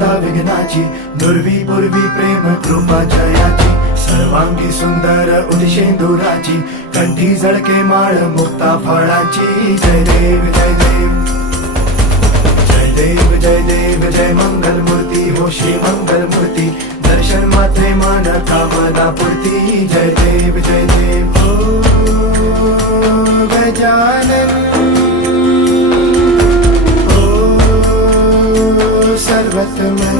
हरता विघ्नाची, दुर्वी पूर्वी प्रेम कृपा जयाची, सर्वांगी सुंदर उदिशेंदुराची, कंठी झळके माळ मुक्ता फळाची. जय देव जय देव जय देव जय देव जय मंगल मूर्ती हो श्री मंगल मूर्ती, दर्शन मात्रे मन कामना पूर्ती. जय देव जय देव ओ गजानन ओ सर्वतमन.